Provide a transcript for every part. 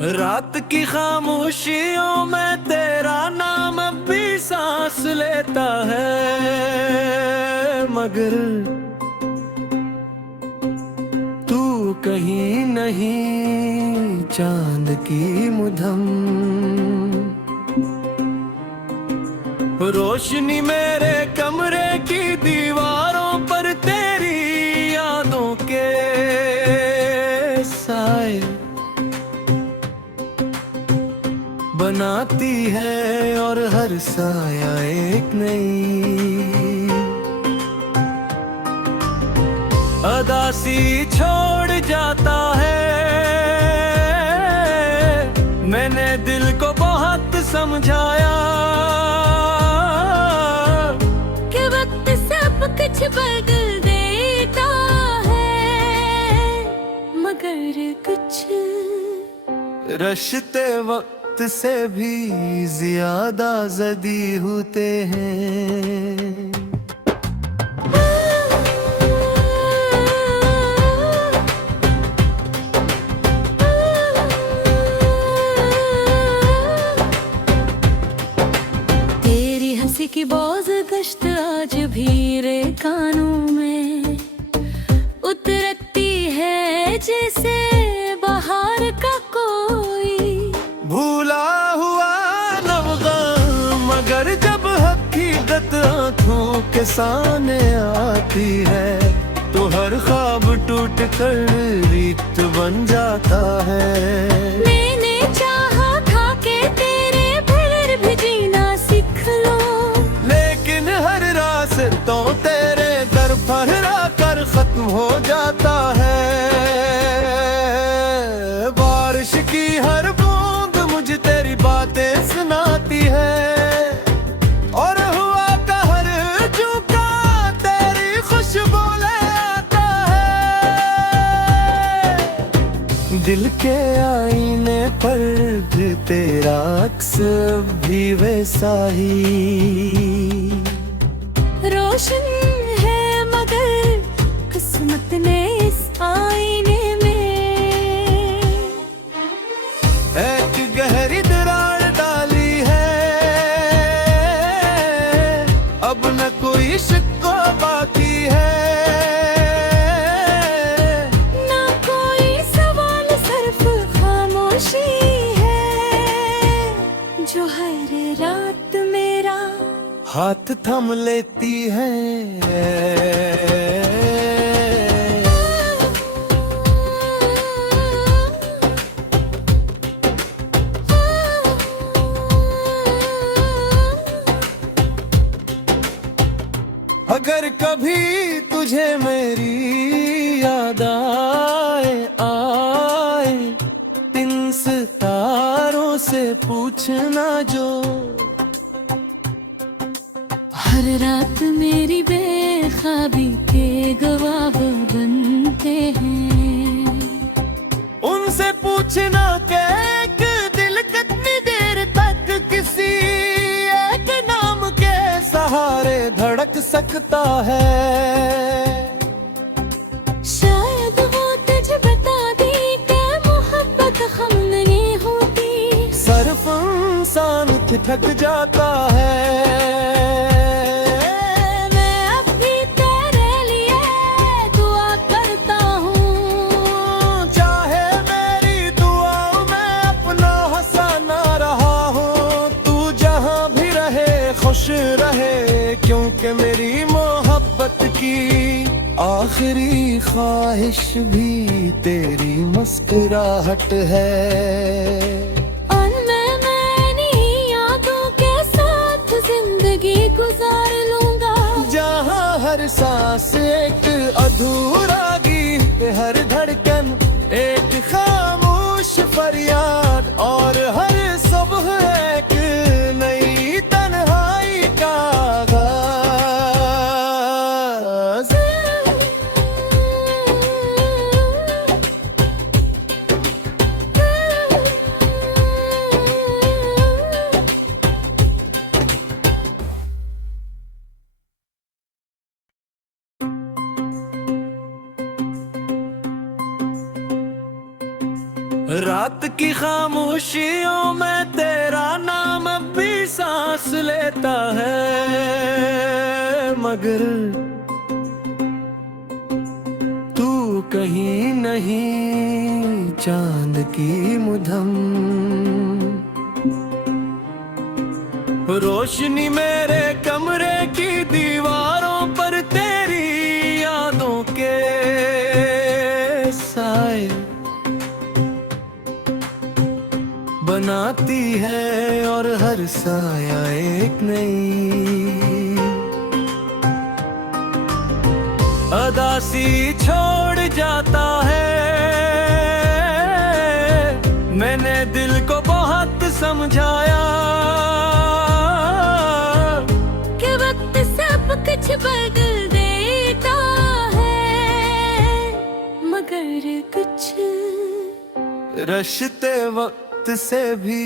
रात की खामोशियों में तेरा नाम भी सांस लेता है, मगर तू कहीं नहीं चांद की मुधम। रोशनी मेरे कमरे की दीवारों पर तेरी यादों के साए बनाती है, और हर साया एक नई अदासी छोड़ जाता है। मैंने दिल को बहुत समझाया कि वक्त सब कुछ बदल देता है, मगर कुछ रिश्ते वक्त से भी ज्यादा जदी होते हैं। तेरी हंसी की बोझ गश्त आज भी रे कानों में उतरती है, जैसे बाहर का कोई भूला हुआ नवगाम, मगर जब हकीकत आंखों के सामने आती है तो हर ख्वाब टूट कर रीत बन जाता है। मैंने चाहा था कि तेरे बगैर भी जीना सीख लो, लेकिन हर रास्तों तेरे दर फहरा कर खत्म हो जाता है। बारिश की हर बूंद मुझे तेरी बातें सुनाती है, और हुआ का हर झोंका तेरी खुशबू ले आता है। दिल के आईने पर भी तेरा अक्स भी वैसा ही रोशन है, मगर किस्मत ने इस आईने में एक गहरी दरार डाली है। अब न कोई शिकवा बाकी है, ना कोई सवाल, सिर्फ खामोशी है जो हर रात मेरा हाथ थम लेती है। अगर कभी तुझे मेरी याद आए इन सितारों से पूछना जो हर रात मेरी बेख्वाबी के गवाह बनते हैं। उनसे पूछना कि एक दिल कितनी देर तक किसी एक नाम के सहारे धड़क सकता है। शायद वो तुझे बता दी कि मोहब्बत हम नहीं होती, सिर्फ इंसान थक जाता है। मैं अब भी तेरे लिए दुआ करता हूँ, चाहे मेरी दुआओं में अपना हंसाना रहा हूँ। तू जहाँ भी रहे खुश रहे, क्योंकि मेरी मोहब्बत की आखिरी ख्वाहिश भी तेरी मुस्कुराहट है। और मैं इन्हीं यादों के साथ जिंदगी गुजार लूंगा, जहाँ हर सांस एक अधूरा गीत, हर धड़कन एक खामोश फरियाद, और हर सुबह एक नई तन्हाई का आगाज। रात की खामोशियों में तेरा नाम अब भी सांस लेता है, मगर तू कहीं नहीं चांद की मुधम। रोशनी मेरे कमरे की दीवारों पर तेरी यादों के साए बनाती है, और हर साया एक नई अदासी छोड़ जाता है। मैंने दिल को बहुत समझाया कि वक्त सब कुछ बदल देता है, मगर कुछ रिश्ते वक्त से भी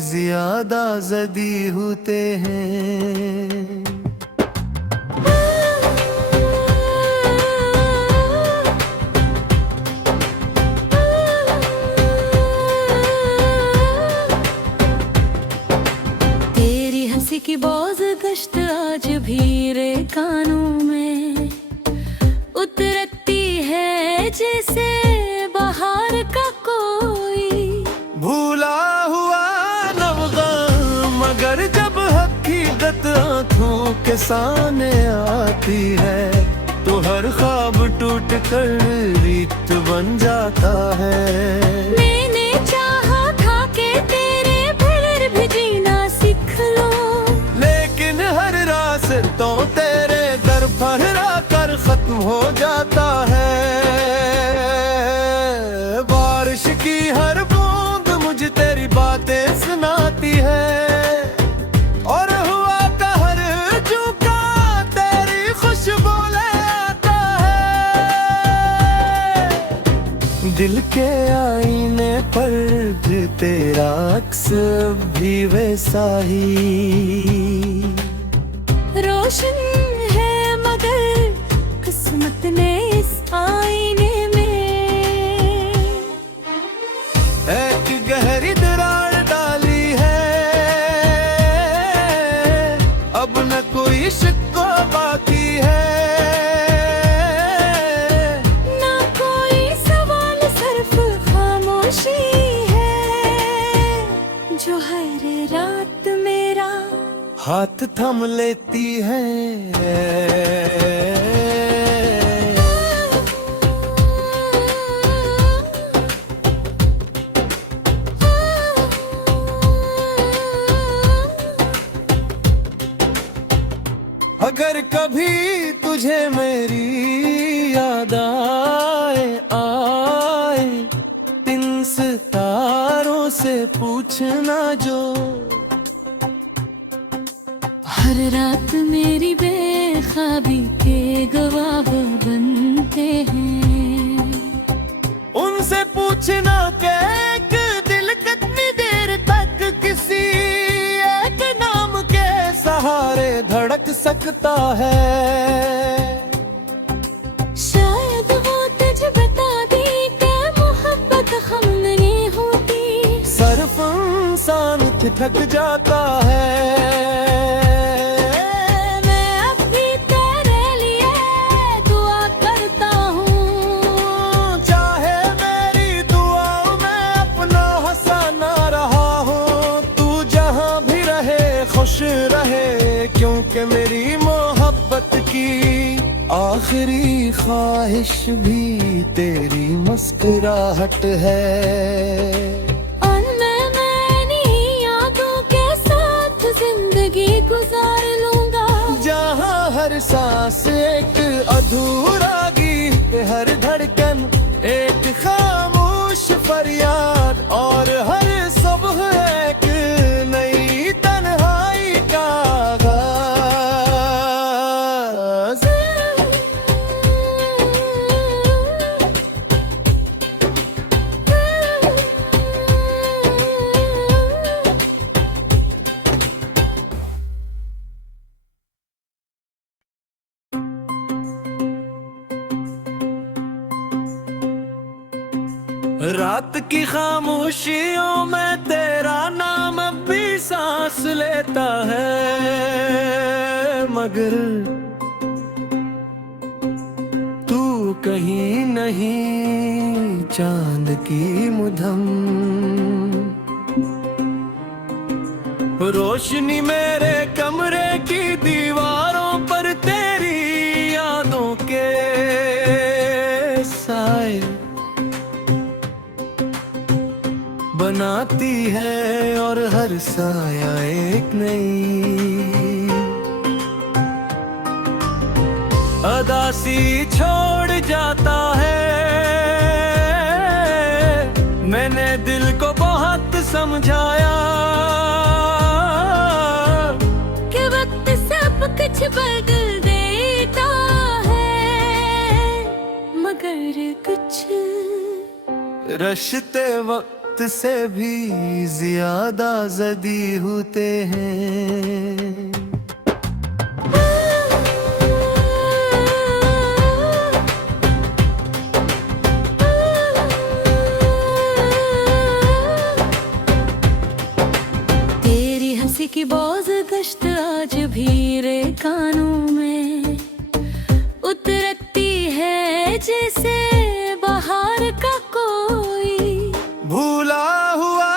ज्यादा जदी होते हैं। तेरी हंसी की बोझ गश्त आज भी रे कानों में उतरती है, जैसे बाहर का कोई भूला हुआ नवगाम, मगर जब हकीकत आंखों के सामने आती है तो हर ख्वाब टूट कर रीत बन जाता है। मैंने चाहा था कि तेरे बगैर भी जीना सीख लो, लेकिन हर रास्ता तेरे दर फहरा कर खत्म हो जाता है। बारिश की हर बूंद मुझे तेरी बातें सुनाती है, और हुआ का हर झोंका तेरी खुशबू ले आता है। दिल के आईने पर भी तेरा अक्स भी वैसा ही रोशन है, मगर किस्मत ने इस आईने में एक गहरी दरार डाली है। अब न कोई शिकवा बाकी है, ना कोई सवाल, सिर्फ खामोशी है जो हर रात मेरा हाथ थम लेती है। अगर कभी तुझे मेरी याद आए इन सितारों से पूछना जो हर रात मेरी बेख्वाबी के गवाह बनते हैं। उनसे पूछना कि एक दिल कितनी देर तक किसी एक नाम के सहारे धड़क सकता है। शायद वो तुझे बता दी कि मोहब्बत हम नहीं होती, सिर्फ इंसान थक जाता है। मैं अब भी तेरे लिए दुआ करता हूँ, चाहे मेरी दुआओं में अपना हंसा ना रहा हूँ। तू जहाँ भी रहे खुश रहे, क्योंकि मेरी मोहब्बत की आखिरी ख्वाहिश भी तेरी मुस्कुराहट है। और मैं इन्हीं यादों के साथ जिंदगी गुजार लूंगा, जहाँ हर सांस एक अधूरा गीत, हर धड़कन एक खामोश फरियाद, और हर सुबह एक नई तन्हाई का आगाज। रात की खामोशियों में तेरा नाम अब भी सांस लेता है, मगर तू कहीं नहीं चांद की मुधम। रोशनी मेरे कमरे की दीवारों पर तेरी यादों के साए बनाती है, और हर साया एक नई अदासी छोड़ जाता है। मैंने दिल को बहुत समझाया कि वक्त सब कुछ बदल देता है, मगर कुछ रिश्ते वक्त से भी ज्यादा जदी होते हैं। तेरी हंसी की बोझ गश्त आज भी रे कानों में उतरती है, जैसे बाहर का कोई भूला हुआ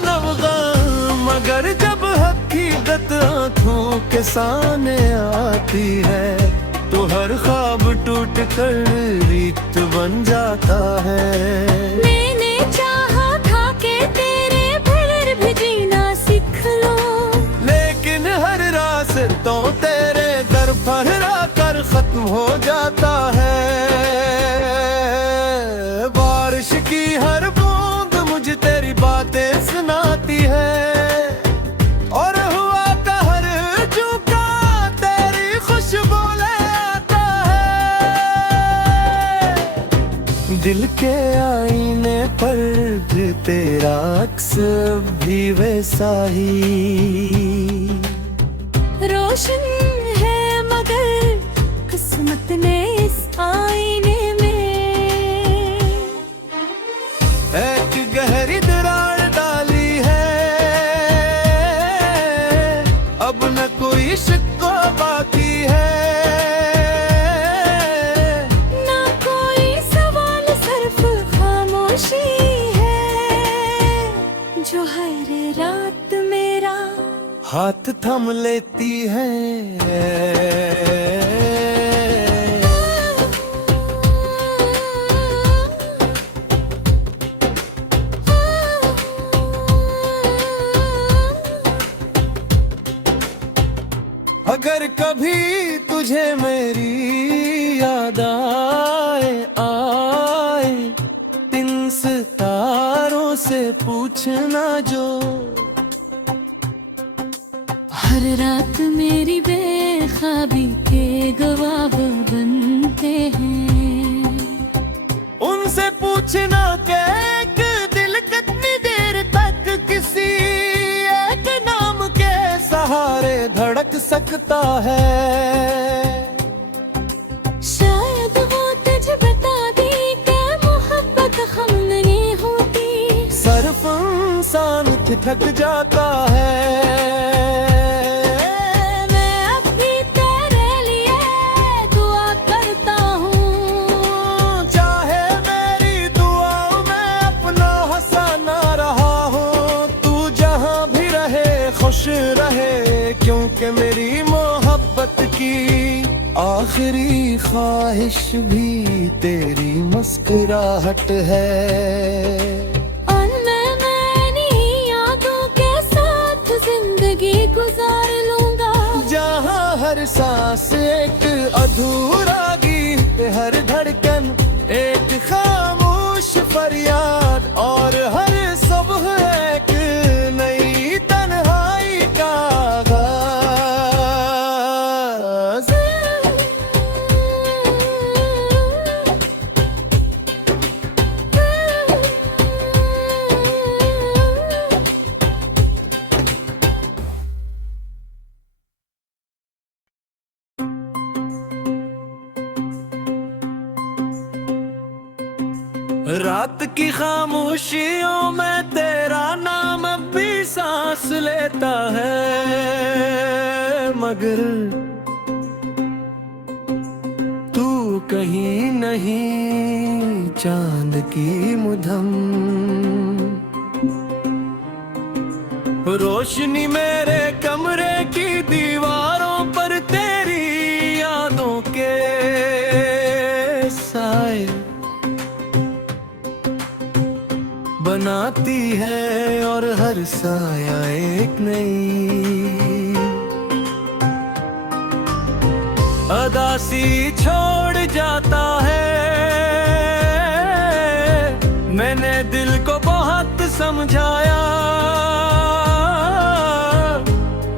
नवगाम, मगर जब हकीकत आंखों के सामने आती है तो हर ख्वाब टूट कर रीत बन जाता है। मैंने चाहा था कि तेरे बगैर भी जीना सीख लो, लेकिन हर रास्तों तेरे दर फहरा कर खत्म हो जाता है। बारिश की हर बूंद मुझे तेरी बातें सुनाती है, और हुआ का हर झोंका तेरी खुशबू ले आता है। दिल के आईने पर भी तेरा अक्स भी वैसा ही रोशन है, मगर किस्मत ने इस आईने में एक गहरी दरार डाली है। अब न कोई शिकवा बाकी है, ना कोई सवाल, सिर्फ खामोशी है जो हर रात मेरा हाथ थम लेती है। अगर कभी तुझे मेरी याद आए इन सितारों से पूछना जो, हर रात मेरी बेख्वाबी के गवाह बनते हैं। उनसे पूछना कि एक दिल कितनी देर तक किसी एक नाम के सहारे धड़क सकता है। शायद वो तुझे बता दी कि मोहब्बत हम नहीं होती, सिर्फ इंसान थक जाता है। मैं अब भी तेरे लिए दुआ करता हूँ, चाहे मेरी दुआओं में अपना हंसा ना रहा हो, तू जहाँ भी रहे खुश रहे, क्योंकि मेरी मोहब्बत की आखिरी ख्वाहिश भी तेरी मुस्कुराहट है। और मैं इन्हीं यादों के साथ जिंदगी गुजार लूंगा, जहाँ हर सांस एक अधूरा गीत, हर धड़कन एक खामोश फरियाद, और हर सुबह एक नई तन्हाई का आगाज। रात की खामोशियों में तेरा नाम अब भी सांस लेता है, मगर तू कहीं नहीं चांद की मुधम। रोशनी मेरे कमरे की दीवारों पर तेरी यादों के साए बनाती है, और हर साया एक नई अदासी छोड़ जाता है। मैंने दिल को बहुत समझाया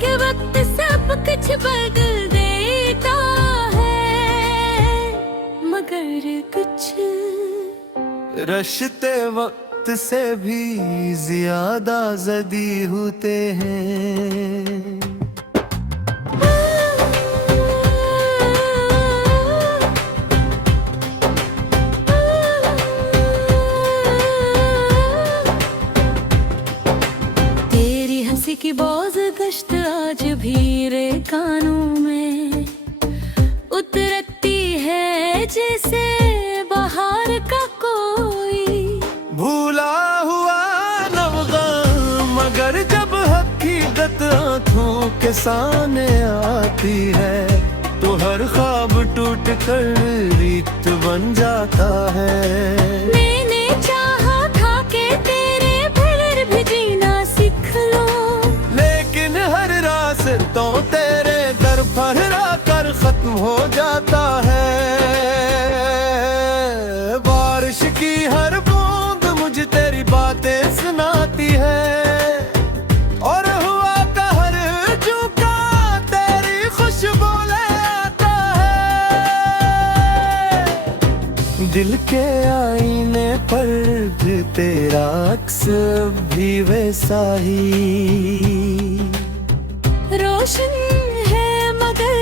कि वक्त सब कुछ बदल देता है, मगर कुछ रिश्ते वक्त से भी ज्यादा जदी होते हैं। तेरी हंसी की बोझ गश्त आज भी रे कानों में उतरती है, जैसे बाहर का कोई भूला हुआ नवगाम, मगर जब हकीकत आंखों के सामने आती है तो हर ख्वाब टूट कर रीत बन जाता है। मैंने चाहा था कि तेरे बगैर भी जीना सीख लो, लेकिन हर रास्ता तेरे दर फहरा कर खत्म हो जाता है। बारिश की हर बूंद मुझे तेरी बातें सुनाती है, और हुआ का हर झोंका तेरी खुशबू ले आता है। दिल के आईने पर भी तेरा अक्स भी वैसा ही रोशन है, मगर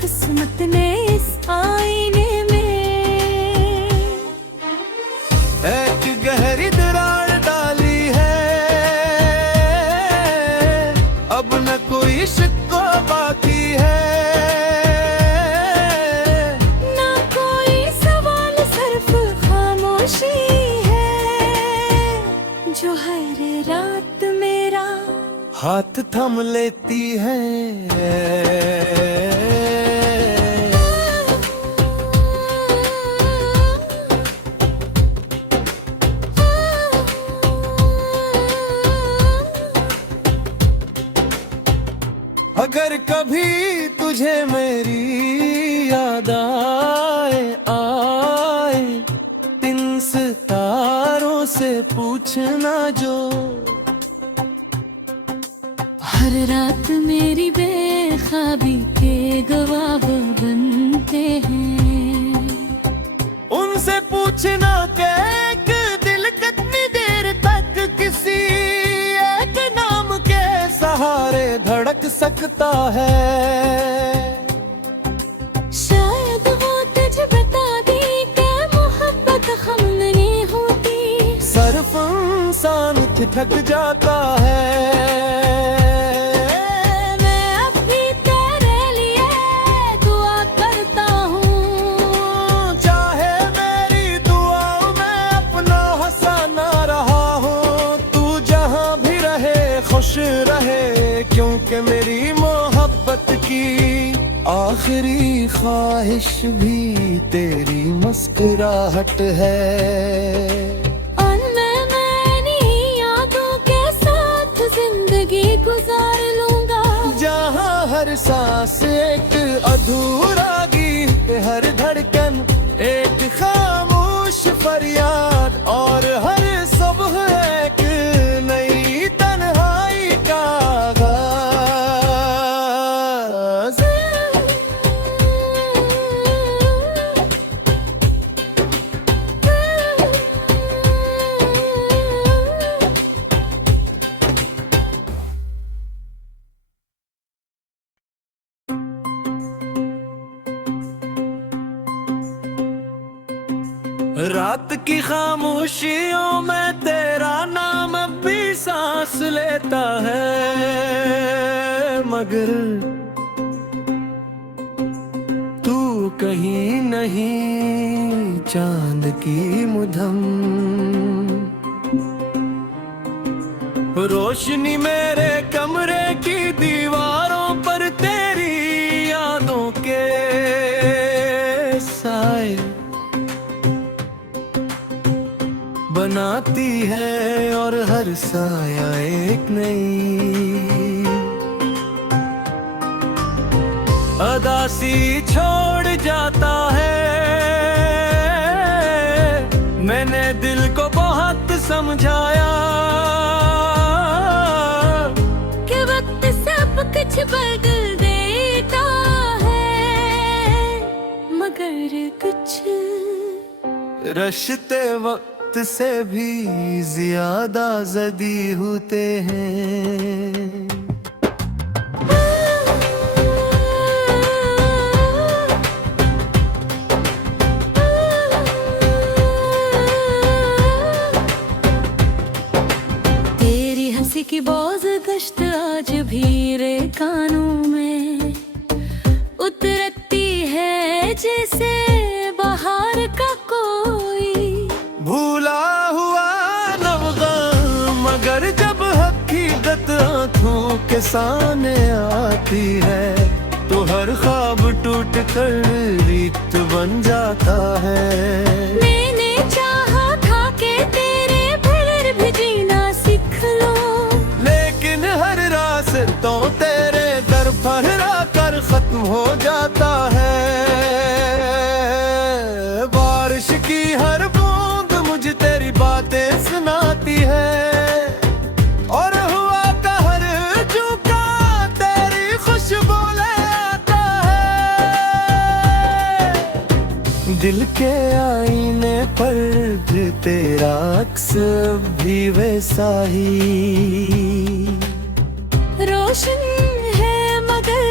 किस्मत ने इस आईने में एक गहरी दरार डाली है। अब न कोई शिकवा बाकी है, ना कोई सवाल, सिर्फ खामोशी है जो हर रात मेरा हाथ थम लेती है। अगर कभी तुझे मेरी याद आए इन सितारों से पूछना जो, हर रात मेरी बेख्वाबी के गवाह बनते हैं। उनसे पूछना कि एक दिल कितनी देर तक किसी एक नाम के सहारे धड़क सकता है। शायद वो तुझे बता दी कि मोहब्बत हम नहीं होती, सिर्फ इंसान ठिठक जाता है। मैं अब भी तेरे लिए दुआ करता हूँ, चाहे मेरी दुआओं में अपना हंसाना रहा हो, तू जहाँ भी रहे खुश रहे, क्योंकि मेरी मोहब्बत की आखिरी ख्वाहिश भी तेरी मुस्कुराहट है। और मैं इन्हीं यादों के साथ जिंदगी गुजार लूंगा, जहाँ हर सांस एक अधूरा गीत, हर धड़कन एक खामोश फरियाद, और हर सुबह एक नई तन्हाई का आगाज। रात की खामोशियों में तेरा नाम अब भी सांस लेता है, मगर तू कहीं नहीं चांद की मुधम। रोशनी मेरे कमरे की दीवारों पर तेरी यादों के साए बनाती है, और हर साया एक नई अदासी छोड़ जाता है। मैंने दिल को बहुत समझाया कि वक्त सब कुछ बदल देता है, मगर कुछ रिश्ते वक्त से भी ज्यादा जदी होते हैं। तेरी हंसी की बोझ गश्त आज भी रे कानों में उतरती है, जैसे बाहर का कोई भूला हुआ नवगाम, मगर जब हकीकत आंखों के सामने आती है तो हर ख्वाब टूट कर रीत बन जाता है। मैंने चाहा था कि तेरे बगैर भी जीना सीख लो, लेकिन हर रास्तों तेरे दर फहरा कर खत्म हो जाता है। बारिश की हर बूंद मुझे तेरी बातें सुनाती है, और हुआ का हर झोंका तेरी खुशबू ले आता है। दिल के आईने पर भी तेरा अक्स भी वैसा ही रोशन है, मगर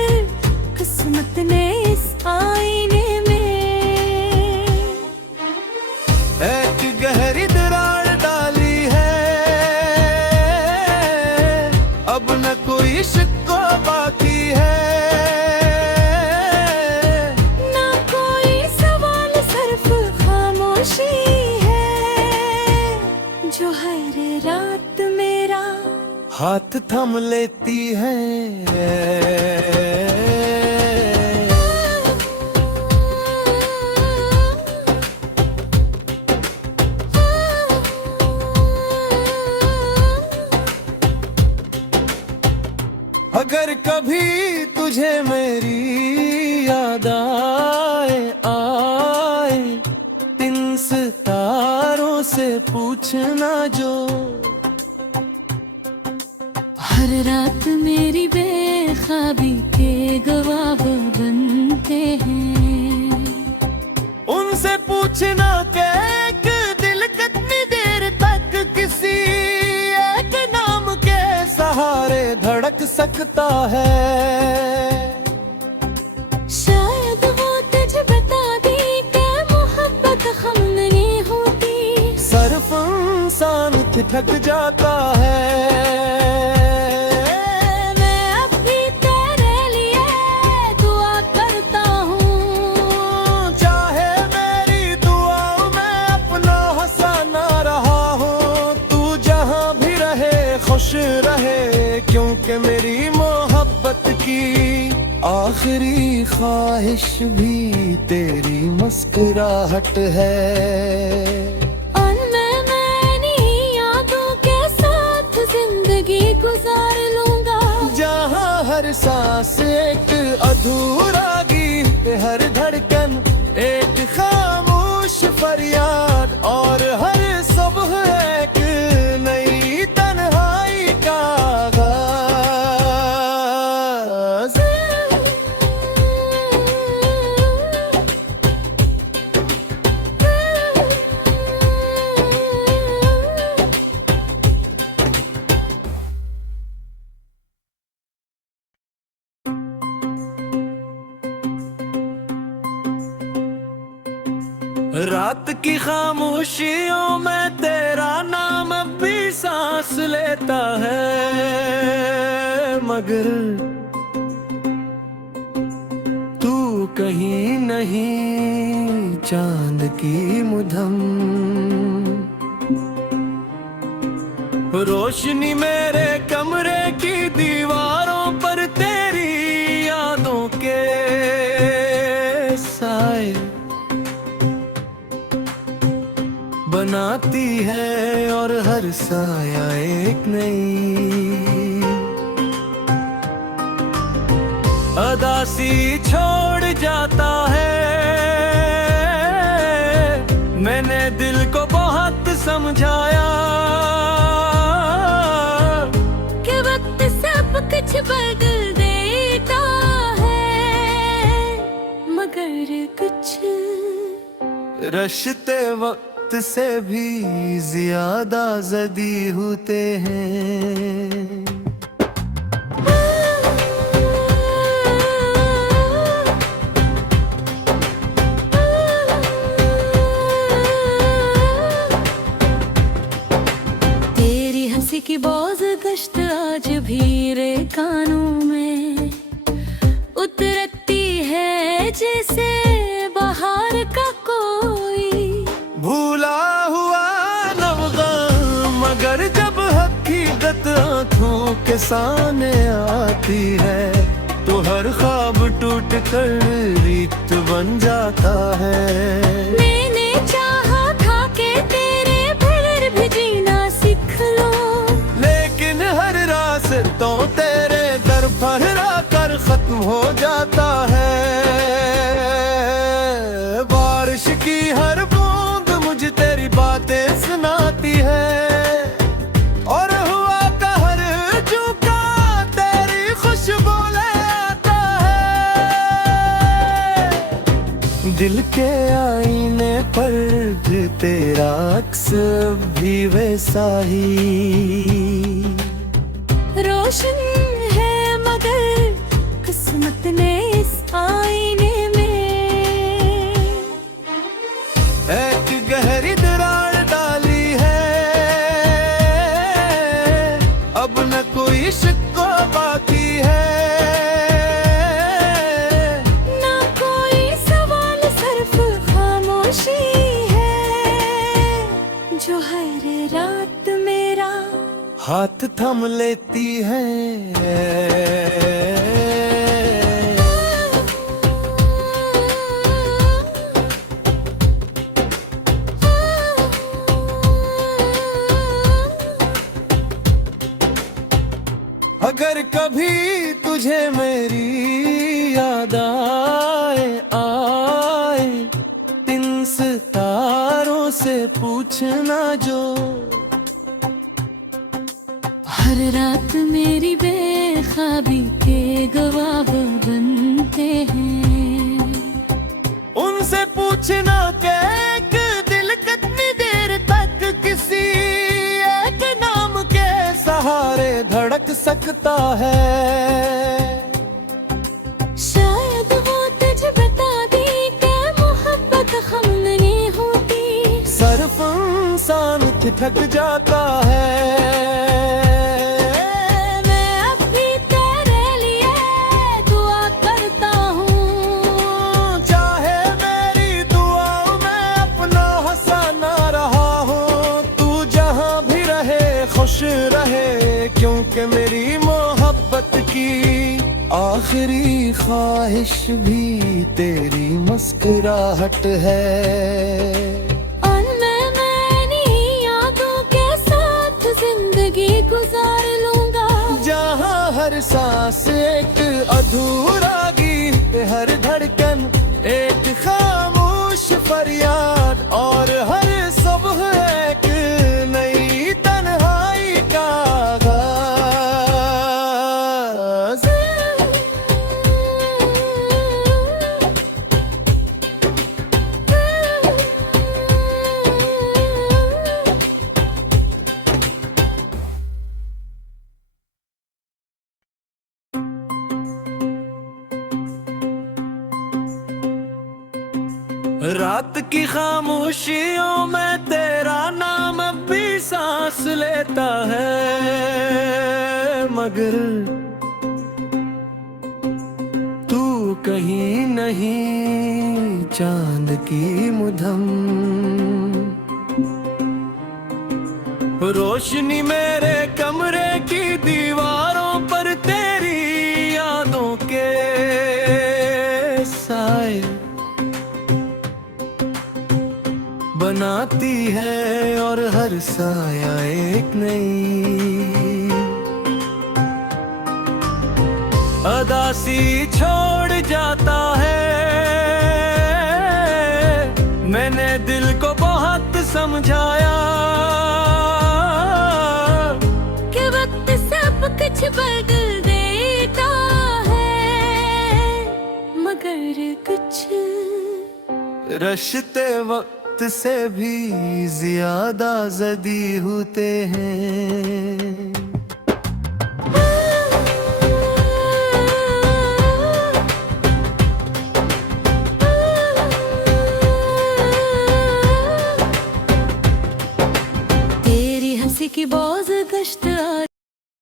किस्मत ने इस आईने में एक गहरी दरार डाली है। अब न कोई शिकवा बाकी है, ना कोई सवाल, सिर्फ खामोशी है जो हर रात मेरा हाथ थम लेती है। अगर कभी तुझे मेरी याद आए इन सितारों से पूछना जो हर रात मेरी बेख्वाबी के गवाह बनते हैं। उनसे पूछना कि एक दिल कितनी देर तक किसी एक नाम के सहारे धड़क सकता है। शायद वो तुझे बता दी कि मोहब्बत हम नहीं होती, सिर्फ इंसान ठिठक जाता है। मैं अब भी तेरे लिए दुआ करता हूँ, चाहे मेरी दुआओं में अपना हंसाना रहा हूँ। तू जहाँ भी रहे खुश रहे, क्योंकि मेरी मोहब्बत की आखिरी ख्वाहिश भी तेरी मुस्कुराहट है। गुजार लूंगा जहाँ हर सांस एक अधूरा गीत, हर धड़कन एक खामोश फरियाद, और हर सुबह एक नई तन्हाई का आगाज। रात की खामोशियों में तेरा नाम भी सांस लेता है, मगर तू कहीं नहीं चांद की मुधम। रोशनी मेरे कमरे की दीवारों पर तेरी यादों के साए बनाती है, और हर साया एक नई अदासी छोड़ जाता है। मैंने दिल को बहुत समझाया कि वक्त सब कुछ बदल देता है, मगर कुछ रिश्ते वक्त से भी ज्यादा जदी होते हैं। तेरी हंसी की बोझ गश्त आज भी रे कानों में उतरती है, जैसे बाहर का कोई भूला हुआ नवगाम, मगर जब हकीकत आंखों के सामने आती है, तो हर ख्वाब टूट कर रीत बन जाता है। मैंने चाहा था कि तेरे बगैर भी जीना सीख लो, लेकिन हर रास्तों तेरे दर फहरा कर खत्म हो जाता है। बारिश की हर बूंद मुझे तेरी बातें सुनाती है, और हुआ का हर झोंका तेरी खुशबू ले आता है। दिल के आईने पर भी तेरा अक्स भी वैसा ही रोशन है, मगर किस्मत ने इस आईने में एक गहरी दरार डाली है। अब न कोई शिकवा बाकी है, ना कोई सवाल, सिर्फ खामोशी है, जो हर रात मेरा हाथ थम लेती है। अगर कभी तुझे मेरी याद आए इन सितारों से पूछना जो, हर रात मेरी बेख्वाबी के गवाह बनते हैं। उनसे पूछना कि एक दिल कितनी देर तक किसी एक नाम के सहारे धड़क सकता है। शायद वो तुझे बता दी कि मोहब्बत हम नहीं होती, सिर्फ इंसान ठिठक जाता है। मैं अब भी तेरे लिए दुआ करता हूँ, चाहे मेरी दुआओं में अपना हंसाना रहा हूँ। तू जहाँ भी रहे खुश रहे, क्योंकि मेरी मोहब्बत की आखिरी ख्वाहिश भी तेरी मुस्कुराहट है। और मैं यादों के साथ जिंदगी गुजार लूंगा, जहाँ हर सांस एक अधूरा गीत, हर धड़कन एक खामोश फरियाद, और हर सुबह एक नई तन्हाई का आगाज। रात की खामोशियों में तेरा नाम अब भी सांस लेता है, मगर तू कहीं नहीं चांद की मुधम। रोशनी मेरे कमरे की दीवारों पर तेरी यादों के साए बनाती है, और हर साया एक नई अदासी छोड़ जाता है। मैंने दिल को बहुत समझाया कि वक्त सब कुछ बदल देता है, मगर कुछ रिश्ते वक्त से भी ज्यादा जदी होते हैं। तेरी हंसी की बोझ गश्त